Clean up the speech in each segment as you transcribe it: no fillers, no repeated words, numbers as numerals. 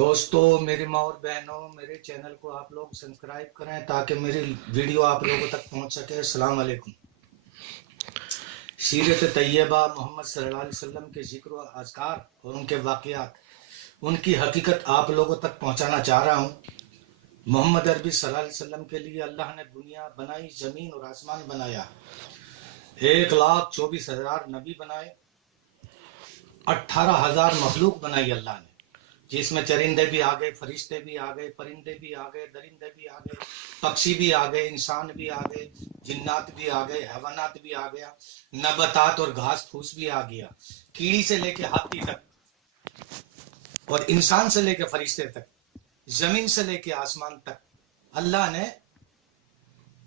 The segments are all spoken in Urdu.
دوستو، میری ماں اور بہنوں، میرے چینل کو آپ لوگ سبسکرائب کریں تاکہ میری ویڈیو آپ لوگوں تک پہنچ سکے۔ السلام علیکم۔ سیرت طیبہ محمد صلی اللہ علیہ وسلم کے ذکر و اذکار اور ان کے واقعات، ان کی حقیقت آپ لوگوں تک پہنچانا چاہ رہا ہوں۔ محمد عربی صلی اللہ علیہ وسلم کے لیے اللہ نے دنیا بنائی، زمین اور آسمان بنایا، 1,24,000 نبی بنائے، 18,000 مخلوق بنائی اللہ نے، جس میں چرندے بھی آ گئے، فرشتے بھی آ گئے، پرندے بھی آ گئے، درندے بھی آ گئے، پکشی بھی آ گئے، انسان بھی آ گئے، جنات بھی آ گئے، حیوانات بھی آ گیا، نباتات اور گھاس پھوس بھی آ گیا، کیڑی سے لے کے ہاتھی تک اور انسان سے لے کے فرشتے تک، زمین سے لے کے آسمان تک، اللہ نے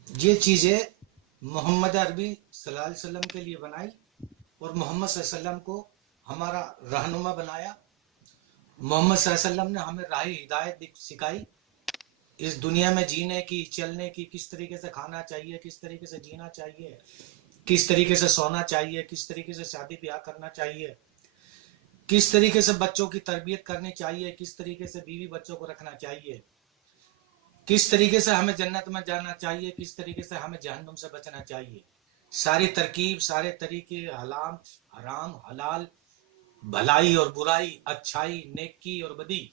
یہ چیزیں محمد عربی صلی اللہ علیہ وسلم کے لیے بنائی اور محمد صلی اللہ علیہ وسلم کو ہمارا رہنما بنایا۔ محمد صلی اللہ علیہ وسلم نے ہمیں راہ ہدایت سکھائی، اس دنیا میں جینے کی، چلنے کی، کس طریقے سے کھانا چاہیے، کس طریقے سے جینا چاہیے، کس طریقے سے سونا چاہیے، کس طریقے سے شادی بیاہ کرنا چاہیے، کس طریقے سے بچوں کی تربیت کرنی چاہیے، کس طریقے سے بیوی بچوں کو رکھنا چاہیے، کس طریقے سے ہمیں جنت میں جانا چاہیے، کس طریقے سے ہمیں جہنم سے بچنا چاہیے، ساری ترکیب، سارے طریقے، حلال حرام، حلال، بھلائی اور برائی، اچھائی، نیکی اور بدی،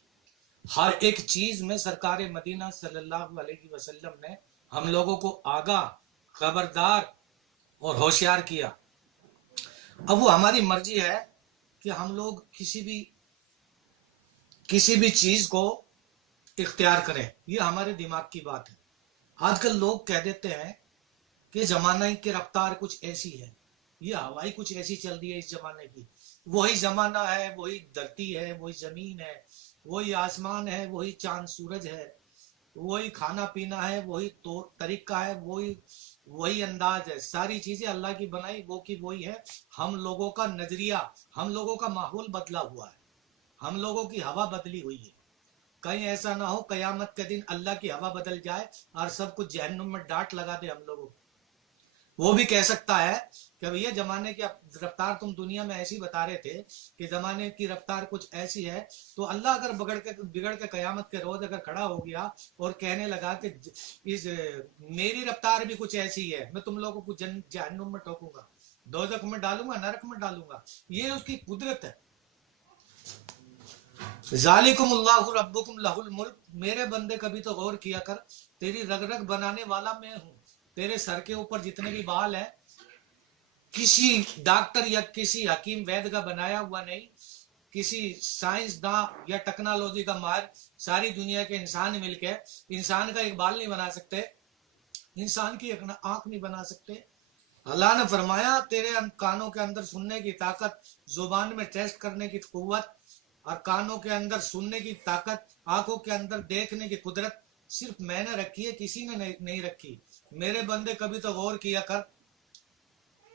ہر ایک چیز میں سرکار مدینہ صلی اللہ علیہ وسلم نے ہم لوگوں کو آگاہ، خبردار اور ہوشیار کیا۔ اب وہ ہماری مرضی ہے کہ ہم لوگ کسی بھی چیز کو اختیار کریں، یہ ہمارے دماغ کی بات ہے۔ آج کل لوگ کہہ دیتے ہیں کہ زمانہ کی رفتار کچھ ایسی ہے، یہ ہوائی کچھ ایسی چل رہی ہے اس زمانے کی، وہی زمانہ ہے، وہی دھرتی ہے، وہی زمین ہے، وہی آسمان ہے، وہی چاند سورج ہے، وہی کھانا پینا ہے، وہی طریقہ ہے، وہی انداز ہے، ساری چیزیں اللہ کی بنائی وہ کی وہی ہے۔ ہم لوگوں کا نظریہ، ہم لوگوں کا ماحول بدلا ہوا ہے، ہم لوگوں کی ہوا بدلی ہوئی ہے۔ کہیں ایسا نہ ہو قیامت کے دن اللہ کی ہوا بدل جائے اور سب کچھ جہنم میں ڈانٹ لگا دے ہم لوگوں کو۔ وہ بھی کہہ سکتا ہے کہ بھئی زمانے کی رفتار تم دنیا میں ایسی بتا رہے تھے کہ زمانے کی رفتار کچھ ایسی ہے، تو اللہ اگر بگڑ کے قیامت کے روز اگر کھڑا ہو گیا اور کہنے لگا کہ میری رفتار بھی کچھ ایسی ہے، میں تم لوگوں کو جہنم میں ٹھوکوں گا، دوزخ میں ڈالوں گا، نرک میں ڈالوں گا، یہ اس کی قدرت ہے۔ ذالکم اللہ ربکم لہ الملک، میرے بندے کبھی تو غور کیا کر، تیری رگ رگ بنانے والا میں ہوں، تیرے سر کے اوپر جتنے بھی بال ہیں کسی ڈاکٹر یا کسی حکیم وید کا بنایا ہوا نہیں، کسی سائنسداں یا ٹیکنالوجی کا ماہر، ساری دنیا کے انسان مل کے انسان کا ایک بال نہیں بنا سکتے، انسان کی ایک آنکھ نہیں بنا سکتے۔ اللہ نے فرمایا تیرے کانوں کے اندر سننے کی طاقت، زبان میں ٹیسٹ کرنے کی قوت، اور کانوں کے اندر سننے کی طاقت، آنکھوں کے اندر دیکھنے کی قدرت صرف میں نے رکھی ہے، کسی نے نہیں رکھی۔ میرے بندے کبھی تو غور کیا کر،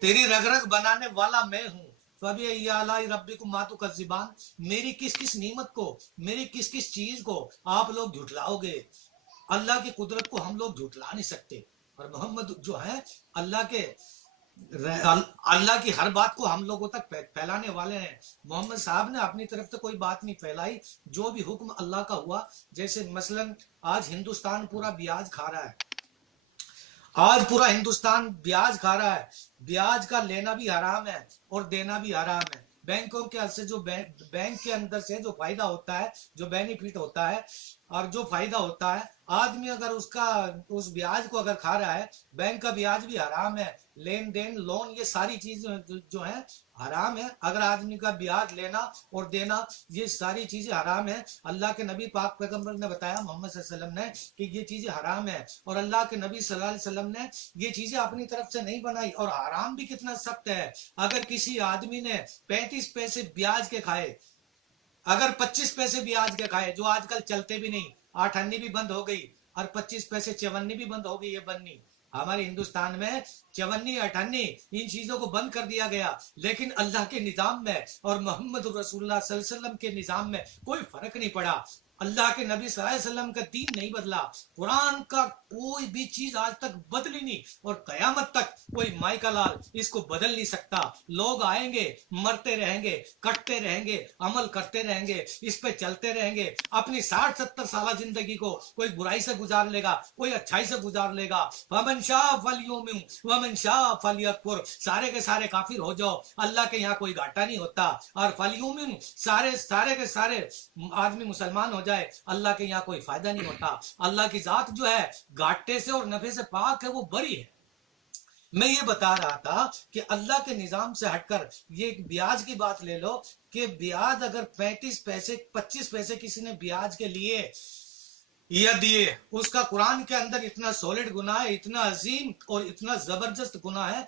تیری رگ رگ بنانے والا میں ہوں، فَبِأَيِّ آلَاءِ رَبِّكُمَا تُكَذِّبَانِ، میری کس کس نعمت کو، میری کس کس چیز کو آپ لوگ جھٹلاؤ گے؟ اللہ کی قدرت کو ہم لوگ جھٹلا نہیں سکتے، اور محمد جو ہے اللہ کی ہر بات کو ہم لوگوں تک پھیلانے والے ہیں۔ محمد صاحب نے اپنی طرف سے کوئی بات نہیں پھیلائی، جو بھی حکم اللہ کا ہوا، جیسے مثلا آج ہندوستان پورا بیاج کھا رہا ہے، آج پورا ہندوستان بیاج کھا رہا ہے، بیاج کا لینا بھی حرام ہے اور دینا بھی حرام ہے۔ بینکوں کے سے جو بینک کے اندر سے جو فائدہ ہوتا ہے، جو بینیفٹ ہوتا ہے اور جو فائدہ ہوتا ہے، آدمی اگر اس بیاج کو اگر کھا رہا ہے، بینک کا بیاج بھی حرام ہے، لین دین، لون، یہ ساری چیزیں جو ہیں حرام ہے۔ اگر آدمی کا بیاج لینا اور دینا، یہ ساری چیزیں حرام ہے۔ اللہ کے نبی پاک پیغمبر نے بتایا، محمد صلی اللہ علیہ وسلم نے، کہ یہ چیزیں حرام ہے، اور اللہ کے نبی صلی اللہ علیہ وسلم نے یہ چیزیں اپنی طرف سے نہیں بنائی۔ اور حرام بھی کتنا سخت ہے، اگر کسی آدمی نے 35 پیسے بیاج کے کھائے، اگر 25 پیسے بیاج کے کھائے، جو آج کل چلتے بھی نہیں، 8 آنی بھی بند ہو گئی، اور 25 پیسے چونی بھی بند ہو گئی، یہ بننی ہمارے ہندوستان میں چونی، 8 ان چیزوں کو بند کر دیا گیا، لیکن اللہ کے نظام میں اور محمد رسول اللہ صلی اللہ علیہ وسلم کے نظام میں کوئی فرق نہیں پڑا۔ اللہ کے نبی صلی اللہ علیہ وسلم کا دین نہیں بدلا, قرآن کا کوئی بھی چیز آج تک بدلی نہیں, اور قیامت تک کوئی مائکا لال اس کو بدل نہیں سکتا. لوگ آئیں گے, مرتے رہیں گے, کٹتے رہیں گے, عمل کرتے رہیں گے, اس پہ چلتے رہیں گے. اپنی 60-70 سالہ زندگی کو کوئی برائی سے گزار لے گا, کوئی اچھائی سے گزار لے گا. ومن شاء فلیؤمن ومن شاء فلیکفر, سارے کے سارے کافر ہو جاؤ, اللہ کے یہاں کوئی گھاٹا نہیں ہوتا. اور فلیؤمن, سارے کے سارے آدمی مسلمان ہو جائے, اللہ کے یہاں کوئی فائدہ نہیں ہوتا. اللہ کی ذات جو ہے گھاٹے سے اور نفع سے پاک ہے, وہ بری ہے. میں یہ بتا رہا تھا کہ اللہ کے نظام سے ہٹ کر یہ بیاج کی بات لے لو, کہ بیاج اگر 35 پیسے 25 پیسے کسی نے بیاج کے لیے یا دیے, اس کا قرآن کے اندر اتنا سولڈ گناہ ہے, اتنا عظیم اور اتنا زبردست گناہ ہے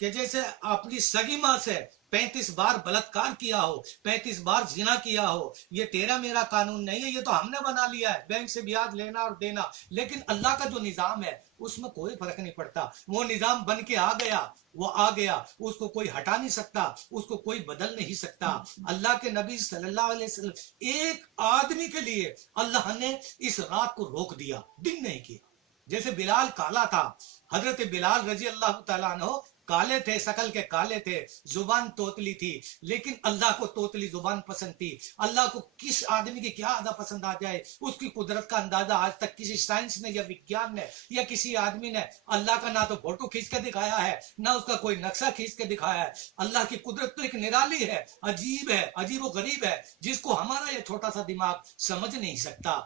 کہ جیسے اپنی سگی ماں سے 35 بار بلاತ್کار کیا ہو, 35 بار زنا کیا ہو. یہ تیرا میرا قانون نہیں ہے, یہ تو ہم نے بنا لیا ہے, بینک سے بیاج لینا اور دینا. لیکن اللہ کا جو نظام ہے اس میں کوئی فرق نہیں پڑتا. وہ نظام بن کے آ گیا, وہ آ گیا, اس کو کوئی ہٹا نہیں سکتا, اس کو کوئی بدل نہیں سکتا. اللہ کے نبی صلی اللہ علیہ وسلم ایک آدمی کے لیے اللہ نے اس رات کو روک دیا, دن نہیں کیا. جیسے بلال کالا تھا, حضرت بلال رضی اللہ تعالیٰ عنہ کالے تھے, شکل کے کالے تھے, زبان توتلی تھی, لیکن اللہ کو توتلی زبان پسند تھی. اللہ کو کس آدمی کی کیا ادا پسند آ جائے, اس کی قدرت کا اندازہ آج تک کسی سائنس نے یا وگیان نے یا کسی آدمی نے اللہ کا نہ تو فوٹو کھینچ کے دکھایا ہے, نہ اس کا کوئی نقشہ کھینچ کے دکھایا ہے. اللہ کی قدرت تو ایک نرالی ہے, عجیب ہے, عجیب و غریب ہے, جس کو ہمارا یہ چھوٹا سا دماغ سمجھ نہیں سکتا.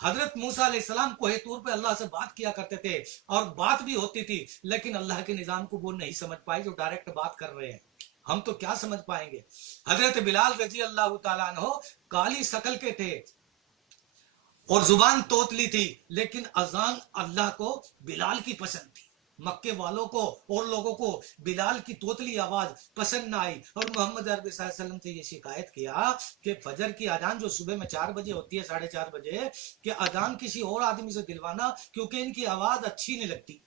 حضرت موسیٰ علیہ السلام کوہ طور پہ اللہ سے بات کیا کرتے تھے, اور بات بھی ہوتی تھی, لیکن اللہ کے نظام کو وہ نہیں سمجھ پائے جو ڈائریکٹ بات کر رہے ہیں. ہم تو کیا سمجھ پائیں گے. حضرت بلال رضی اللہ تعالیٰ عنہ کالی شکل کے تھے اور زبان توتلی تھی, لیکن اذان اللہ کو بلال کی پسند تھی. مکے والوں کو اور لوگوں کو بلال کی توتلی آواز پسند نہ آئی, اور محمد عربی صلی اللہ علیہ وسلم سے یہ شکایت کیا کہ فجر کی اذان جو صبح میں 4 بجے ہوتی ہے, 4:30 بجے, کہ اذان کسی اور آدمی سے دلوانا, کیونکہ ان کی آواز اچھی نہیں لگتی.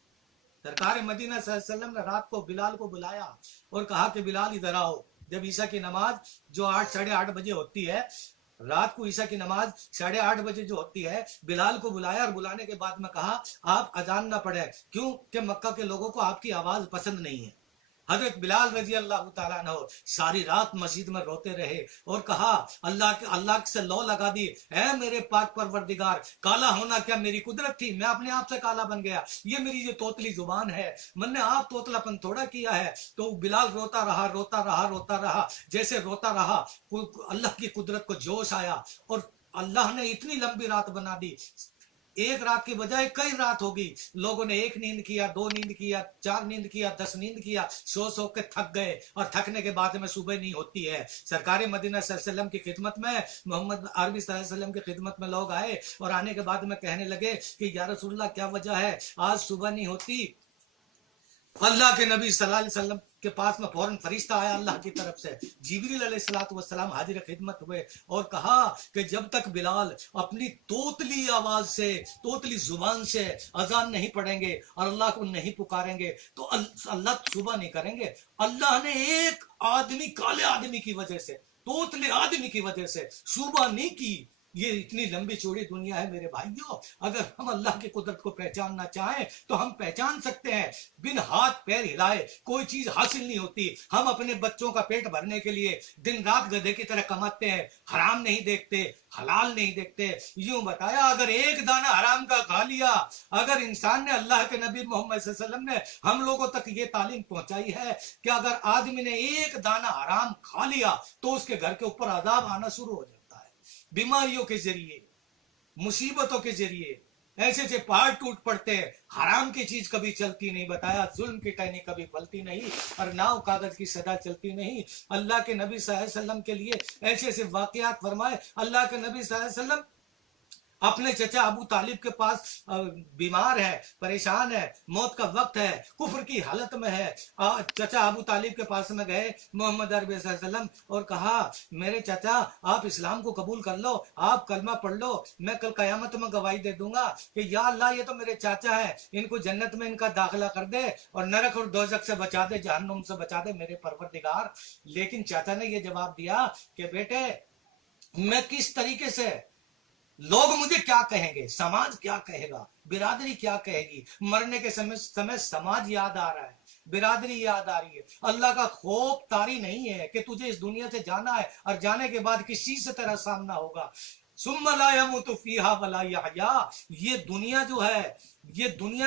سرکار مدینہ صلی اللہ علیہ وسلم نے رات کو بلال کو بلایا اور کہا کہ بلال ادھر آؤ. جب عیشاء کی نماز جو 8-8:30 بجے ہوتی ہے, رات کو عیشاء کی نماز 8:30 بجے جو ہوتی ہے, بلال کو بلایا, اور بلانے کے بعد میں کہا آپ اذان نہ پڑھے, کیوں کہ مکہ کے لوگوں کو آپ کی آواز پسند نہیں ہے. حضرت بلال رضی اللہ تعالیٰ عنہ ساری رات مسجد میں روتے رہے اور کہا اللہ سے لو لگا دی, اے میرے پاک پروردگار, کالا ہونا کیا میری قدرت تھی, میں اپنے آپ سے کالا بن گیا, یہ میری جو توتلی زبان ہے, من نے آپ توتلا پن تھوڑا کیا ہے. تو بلال روتا رہا, جیسے روتا رہا, اللہ کی قدرت کو جوش آیا, اور اللہ نے اتنی لمبی رات بنا دی. ایک رات کی بجائے کئی رات ہوگی. لوگوں نے 1 نیند کیا, 2 نیند کیا, 4 نیند کیا, 10 نیند کیا, سو کے تھک گئے, اور تھکنے کے بعد میں صبح نہیں ہوتی ہے. سرکار مدینہ صلی اللہ علیہ وسلم کی خدمت میں, محمد عربی صلی اللہ علیہ وسلم کی خدمت میں لوگ آئے, اور آنے کے بعد میں کہنے لگے کہ یا رسول اللہ کیا وجہ ہے آج صبح نہیں ہوتی. اللہ کے نبی صلی اللہ علیہ وسلم کے پاس میں فوراً فرشتہ آیا اللہ کی طرف سے, جبریل علیہ السلام حاضر خدمت ہوئے اور کہا کہ جب تک بلال اپنی توتلی آواز سے, توتلی زبان سے اذان نہیں پڑھیں گے اور اللہ کو نہیں پکاریں گے تو اللہ صبح نہیں کریں گے. اللہ نے ایک آدمی, کالے آدمی کی وجہ سے, توتلے آدمی کی وجہ سے صبح نہیں کی. یہ اتنی لمبی چوڑی دنیا ہے میرے بھائیوں. اگر ہم اللہ کی قدرت کو پہچاننا چاہیں تو ہم پہچان سکتے ہیں. بن ہاتھ پیر ہلائے کوئی چیز حاصل نہیں ہوتی. ہم اپنے بچوں کا پیٹ بھرنے کے لیے دن رات گدھے کی طرح کماتے ہیں, حرام نہیں دیکھتے, حلال نہیں دیکھتے. یوں بتایا اگر ایک دانہ حرام کا کھا لیا, اگر انسان نے, اللہ کے نبی محمد صلی اللہ علیہ وسلم نے ہم لوگوں تک یہ تعلیم پہنچائی ہے کہ اگر آدمی نے ایک دانہ حرام کھا لیا تو اس کے گھر کے اوپر عذاب آنا شروع ہو جاتا ہے. بیماریوں کے ذریعے, مصیبتوں کے ذریعے ایسے سے پہاڑ ٹوٹ پڑتے ہیں. حرام کی چیز کبھی چلتی نہیں. بتایا ظلم کی ٹہنی کبھی پھلتی نہیں, اور ناؤ کاغذ کی صدا چلتی نہیں. اللہ کے نبی صلی اللہ علیہ وسلم کے لیے ایسے ایسے واقعات فرمائے. اللہ کے نبی صلی اللہ علیہ وسلم اپنے چچا ابو طالب کے پاس بیمار ہے, پریشان ہے, موت کا وقت ہے, کفر کی حالت میں ہے. چچا ابو طالب کے پاس میں گئے محمد عربی صلی اللہ علیہ وسلم اور کہا میرے چچا آپ اسلام کو قبول کر لو, آپ کلمہ پڑھ لو, میں کل قیامت میں گواہی دے دوں گا کہ یا اللہ یہ تو میرے چاچا ہے, ان کو جنت میں ان کا داخلہ کر دے اور نرک اور دوزخ سے بچا دے, جہنم سے بچا دے میرے پروردگار. لیکن چاچا نے یہ جواب دیا کہ بیٹے میں کس طریقے سے لوگ مجھے کیا کہیں گے، سماج کیا کہے گا، برادری کیا کہے گی. مرنے کے سمے سماج یاد آ رہا ہے، برادری یاد آ رہی ہے. اللہ کا خوف طاری نہیں ہے کہ تجھے اس دنیا سے جانا ہے اور جانے کے بعد کس چیز سے تیرا سامنا ہوگا. ثم لا يموت فيها ولا يحيا. یہ دنیا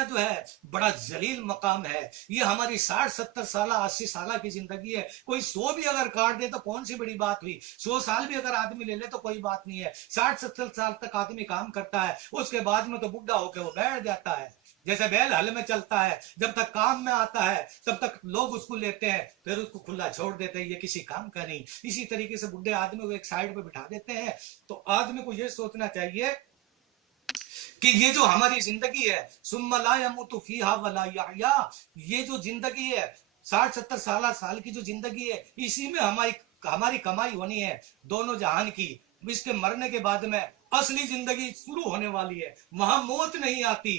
جو ہے بڑا ذلیل مقام ہے. یہ ہماری 60-70 سالہ 80 سالہ کی زندگی ہے. کوئی 100 بھی اگر کاٹ دے تو کون سی بڑی بات ہوئی. 100 سال بھی اگر آدمی لے لے تو کوئی بات نہیں ہے. 60-70 سال تک آدمی کام کرتا ہے، اس کے بعد میں تو بڈھا ہو کے وہ بیٹھ جاتا ہے. جیسے بیل ہل میں چلتا ہے، جب تک کام میں آتا ہے تب تک لوگ اس کو لیتے ہیں، پھر اس کو کھلا چھوڑ دیتے ہیں، یہ کسی کام کا نہیں. اسی طریقے سے بڈھے آدمی کو ایک سائڈ پہ بٹھا دیتے ہیں. تو آدمی کو یہ سوچنا چاہیے کہ یہ جو ہماری زندگی ہے، ثم لا يموت فيها ولا يحيا، یہ جو زندگی ہے 60-70 سال کی جو زندگی ہے، اسی میں ہماری کمائی ہونی ہے دونوں جہان کی. اس کے مرنے کے بعد میں اصلی زندگی شروع ہونے والی ہے، وہاں موت نہیں آتی.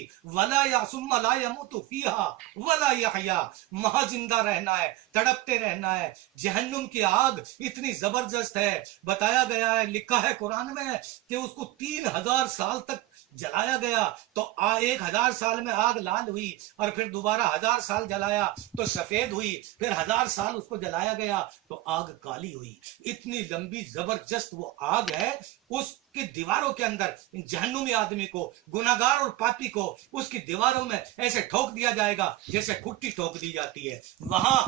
ثم لا يموت فيها ولا يحيا، وہاں زندہ رہنا ہے، تڑپتے رہنا ہے. جہنم کی آگ اتنی زبردست ہے، بتایا گیا ہے، لکھا ہے قرآن میں کہ اس کو 3000 سال تک جلایا گیا تو 1000 سال میں آگ لال ہوئی، اور پھر دوبارہ 1000 سال جلایا تو سفید ہوئی، پھر 1000 سال اس کو جلایا گیا تو آگ کالی ہوئی. اتنی لمبی زبردست وہ آگ ہے. اس کی دیواروں کے اندر جہنمی آدمی کو، گناہگار اور پاپی کو اس کی دیواروں میں ایسے ٹھوک دیا جائے گا جیسے کھٹی ٹھوک دی جاتی ہے. وہاں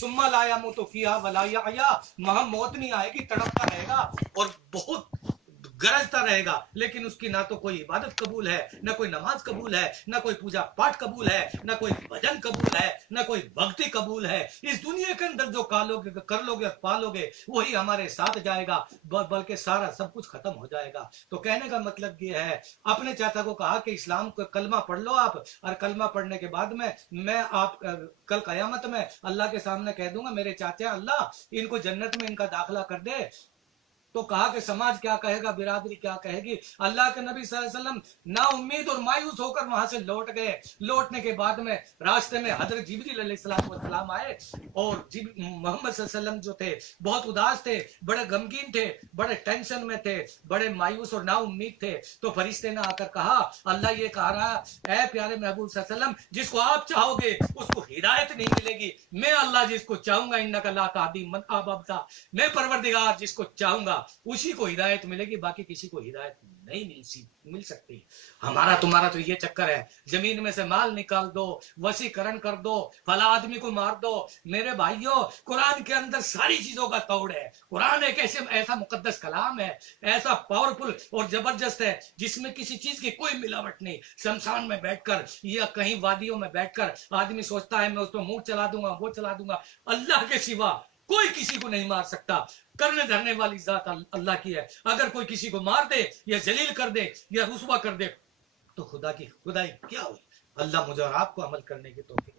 ثم لا يموت فيها ولا يحيا، وہاں موت نہیں آئے گی، تڑپتا رہے گا اور بہت گرجتا رہے گا، لیکن اس کی نہ تو کوئی عبادت قبول ہے، نہ کوئی نماز قبول ہے، نہ کوئی پوجا پاٹ قبول ہے، نہ کوئی بھجن قبول ہے، نہ کوئی بھکتی قبول ہے. اس دنیا کے اندر جو کر لو گے پالو گے وہی ہمارے ساتھ جائے گا، بلکہ سارا سب کچھ ختم ہو جائے گا. تو کہنے کا مطلب یہ ہے، اپنے چاچا کو کہا کہ اسلام کو کلمہ پڑھ لو آپ، اور کلمہ پڑھنے کے بعد میں آپ کل قیامت میں اللہ کے سامنے کہہ دوں گا میرے چاچا اللہ ان کو جنت میں ان کا داخلہ کر دے. تو کہا کہ سماج کیا کہے گا، برادری کیا کہے گی. اللہ کے نبی صلی اللہ علیہ وسلم نا امید اور مایوس ہو کر وہاں سے لوٹ گئے. لوٹنے کے بعد میں راستے میں حضرت جبریل علیہ السلام آئے، اور محمد صلی اللہ علیہ وسلم جو تھے بہت اداس تھے، بڑے غمگین تھے، بڑے ٹینشن میں تھے، بڑے مایوس اور نا امید تھے. تو فرشتے نے آ کر کہا اللہ یہ کہہ رہا اے پیارے محبوب صلی اللہ علیہ وسلم، جس کو آپ چاہو گے اس کو ہدایت نہیں ملے گی. میں اللہ جس کو چاہوں گا انک لا تہدی من احببت، میں پروردگار جس کو چاہوں گا اسی کو ہدایت ملے گی، باقی کسی کو ہدایت نہیں مل سکتی. ہمارا تمہارا تو یہ چکر ہے، زمین میں سے مال نکال دو، وسیع کرن کر دو، فلاں آدمی کو مار دو. میرے بھائیوں قرآن کے اندر ساری چیزوں کا توڑ ہے. قرآن ایک ایسا مقدس کلام ہے، ایسا پاورفل اور زبردست ہے جس میں کسی چیز کی کوئی ملاوٹ نہیں. شمشان میں بیٹھ کر یا کہیں وادیوں میں بیٹھ کر آدمی سوچتا ہے میں اس کو منہ چلا دوں گا، وہ چلا دوں گا. اللہ کے سوا کوئی کسی کو نہیں مار سکتا. کرنے دھرنے والی ذات اللہ کی ہے. اگر کوئی کسی کو مار دے یا ذلیل کر دے یا رسوا کر دے تو خدا کی خدائی کیا ہوئی. اللہ مجھے اور آپ کو عمل کرنے کی توفیق